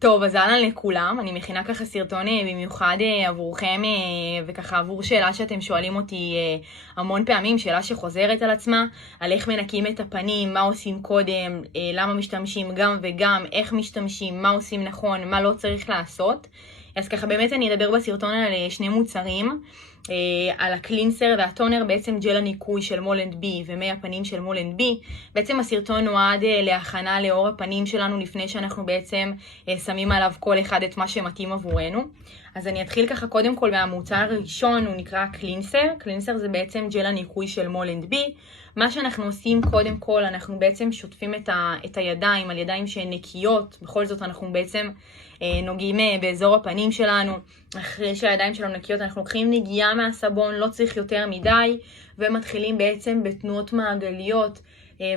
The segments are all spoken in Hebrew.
טוב, אז אהלן לכולם, אני מכינה ככה סרטון במיוחד עבורכם וככה עבור שאלה שאתם שואלים אותי המון פעמים, שאלה שחוזרת על עצמה, על איך מנקים את הפנים, מה עושים קודם, למה משתמשים גם וגם, איך משתמשים, מה עושים נכון, מה לא צריך לעשות. אז ככה באמת אני אדבר בסרטון על שני מוצרים, על הקלינסר והטונר, בעצם ג'ל הניקוי של מולנד בי ומי הפנים של מולנד בי. בעצם הסרטון נועד להכנה לאור הפנים שלנו לפני שאנחנו בעצם שמים עליו כל אחד את מה שמתאים עבורנו. אז אני אתחיל ככה קודם כל מהמוצר הראשון, הוא נקרא קלינסר. קלינסר זה בעצם ג'ל הניקוי של מולנד בי. מה שאנחנו עושים קודם כל, אנחנו בעצם שוטפים את הידיים על ידיים שהן נקיות. בכל זאת אנחנו בעצם נוגעים באזור הפנים שלנו. אחרי שהידיים שלנו נקיות אנחנו לוקחים נגיעה מהסבון, לא צריך יותר מדי, ומתחילים בעצם בתנועות מעגליות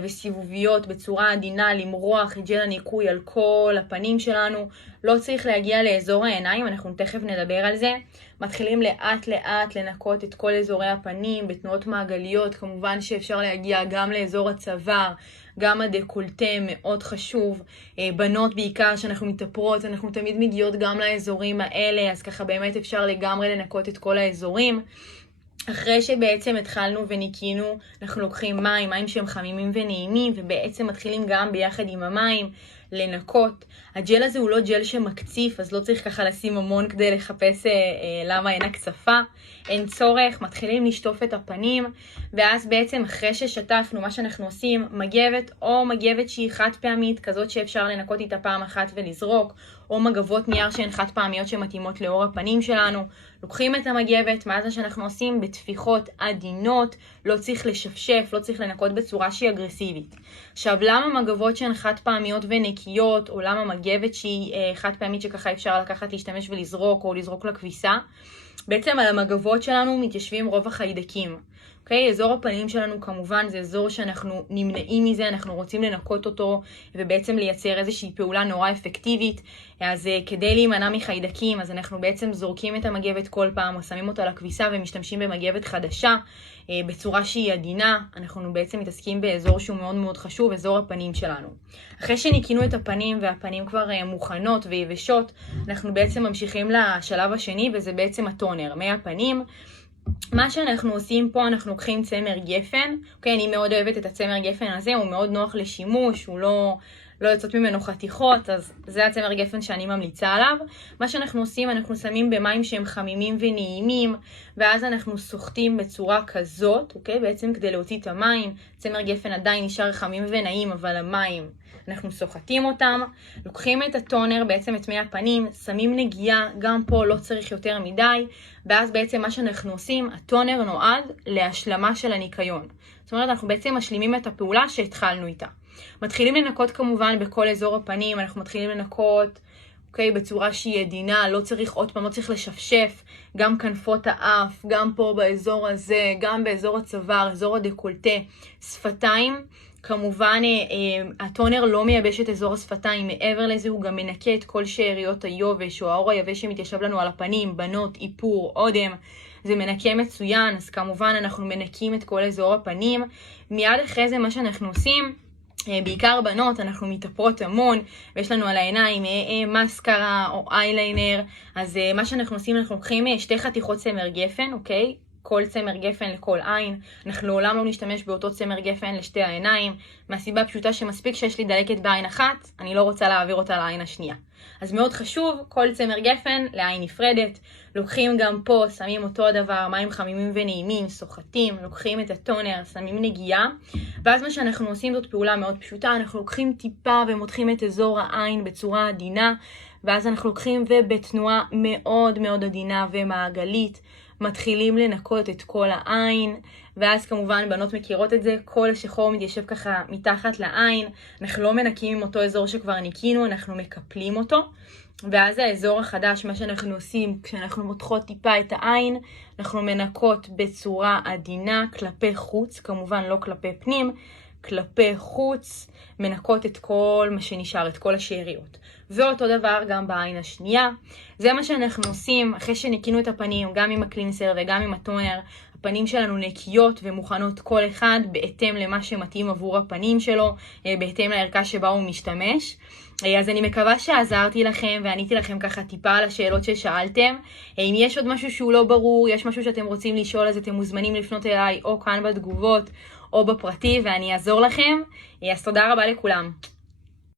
וסיבוביות בצורה עדינה למרוח את ג'ל הניקוי על כל הפנים שלנו. לא צריך להגיע לאזור העיניים, אנחנו תכף נדבר על זה. מתחילים לאט לאט לנקות את כל אזורי הפנים בתנועות מעגליות. כמובן שאפשר להגיע גם לאזור הצוואר, גם הדקולטה מאוד חשוב. בנות בעיקר שאנחנו מתאפרות, אנחנו תמיד מגיעות גם לאזורים האלה, אז ככה באמת אפשר לגמרי לנקות את כל האזורים. אחרי שבעצם התחלנו וניקינו, אנחנו לוקחים מים שהם חמימים ונעימים, ובעצם מתחילים גם ביחד עם המים לנקות. הג'ל הזה הוא לא ג'ל שמקציף, אז לא צריך ככה לשים המון כדי לחפש למה אין הקצפה. אין צורך, מתחילים לשטוף את הפנים, ואז בעצם אחרי ששטפנו, מה שאנחנו עושים, מגבת או מגבת שהיא חד פעמית, כזאת שאפשר לנקות איתה פעם אחת ולזרוק, או מגבות נייר שהן חד פעמיות שמתאימות לאור הפנים שלנו. לוקחים את המגבת, מה שאנחנו עושים בתפיחות עדינות, לא צריך לשפשף, לא צריך לנקות בצורה שהיא אגרסיבית. עכשיו, למה מגבות שהן חד פעמיות ונקיות, או למה מגבת שהיא חד פעמית שככה אפשר לקחת, להשתמש ולזרוק, או לזרוק לכביסה? בעצם על המגבות שלנו מתיישבים רוב החיידקים. אוקיי? אזור הפנים שלנו כמובן זה אזור שאנחנו נמנעים מזה, אנחנו רוצים לנקות אותו ובעצם לייצר איזושהי פעולה נורא אפקטיבית. אז כדי להימנע מחיידקים, אז אנחנו בעצם זורקים את המגבת כל פעם, או שמים אותה לכביסה ומשתמשים במגבת חדשה בצורה שהיא עדינה. אנחנו בעצם מתעסקים באזור שהוא מאוד מאוד חשוב, אזור הפנים שלנו. אחרי שניקינו את הפנים והפנים כבר מוכנות ויבשות, אנחנו בעצם ממשיכים לשלב השני, וזה בעצם הטונר, מי הפנים. מה שאנחנו עושים פה, אנחנו לוקחים צמר גפן. אוקיי, אני מאוד אוהבת את הצמר גפן הזה, הוא מאוד נוח לשימוש, הוא לא יוצאות ממנו חתיכות, אז זה הצמר גפן שאני ממליצה עליו. מה שאנחנו עושים, אנחנו שמים במים שהם חמימים ונעימים, ואז אנחנו סוחטים בצורה כזאת, אוקיי? בעצם כדי להוציא את המים, צמר גפן עדיין נשאר חמים ונעים, אבל המים, אנחנו סוחטים אותם. לוקחים את הטונר, בעצם את מי הפנים, שמים נגיעה, גם פה לא צריך יותר מדי, ואז בעצם מה שאנחנו עושים, הטונר נועד להשלמה של הניקיון. זאת אומרת, אנחנו בעצם משלימים את הפעולה שהתחלנו איתה. מתחילים לנקות כמובן בכל אזור הפנים, אנחנו מתחילים לנקות, אוקיי, בצורה שהיא עדינה, לא צריך עוד פעם, לא צריך לשפשף, גם כנפות האף, גם פה באזור הזה, גם באזור הצוואר, אזור הדקולטה, שפתיים. כמובן, הטונר לא מייבש את אזור השפתיים, מעבר לזה הוא גם מנקה את כל שאריות היובש או האור היבש שמתיישב לנו על הפנים, בנות, איפור, אודם. זה מנקה מצוין, אז כמובן אנחנו מנקים את כל אזור הפנים. מיד אחרי זה מה שאנחנו עושים, בעיקר בנות, אנחנו מתאפרות המון, ויש לנו על העיניים מסקרה או אייליינר. אז מה שאנחנו עושים, אנחנו לוקחים 2 חתיכות צמר גפן, אוקיי? כל צמר גפן לכל עין. אנחנו לעולם לא נשתמש באותו צמר גפן לשתי העיניים, מהסיבה פשוטה שמספיק שיש לי דלקת בעין אחת, אני לא רוצה להעביר אותה לעין השנייה. אז מאוד חשוב, כל צמר גפן לעין נפרדת. לוקחים גם פה, שמים אותו הדבר, מים חמימים ונעימים, סוחטים, לוקחים את הטונר, שמים נגיעה, ואז מה שאנחנו עושים זאת פעולה מאוד פשוטה, אנחנו לוקחים טיפה ומותחים את אזור העין בצורה עדינה, ואז אנחנו לוקחים ובתנועה מאוד מאוד עדינה ומעגלית, מתחילים לנקות את כל העין, ואז כמובן בנות מכירות את זה, כל השחור מתיישב ככה מתחת לעין, אנחנו לא מנקים עם אותו אזור שכבר ניקינו, אנחנו מקפלים אותו, ואז האזור החדש, מה שאנחנו עושים, כשאנחנו מותחות טיפה את העין, אנחנו מנקות בצורה עדינה כלפי חוץ, כמובן לא כלפי פנים, כלפי חוץ, מנקות את כל מה שנשאר, את כל השאריות. ואותו דבר גם בעין השנייה. זה מה שאנחנו עושים אחרי שניקינו את הפנים, גם עם הקלינסר וגם עם הטונר. הפנים שלנו נקיות ומוכנות כל אחד בהתאם למה שמתאים עבור הפנים שלו, בהתאם לערכה שבה הוא משתמש. אז אני מקווה שעזרתי לכם ועניתי לכם ככה טיפה על השאלות ששאלתם. אם יש עוד משהו שהוא לא ברור, יש משהו שאתם רוצים לשאול, אז אתם מוזמנים לפנות אליי או כאן בתגובות או בפרטי ואני אעזור לכם. אז תודה רבה לכולם.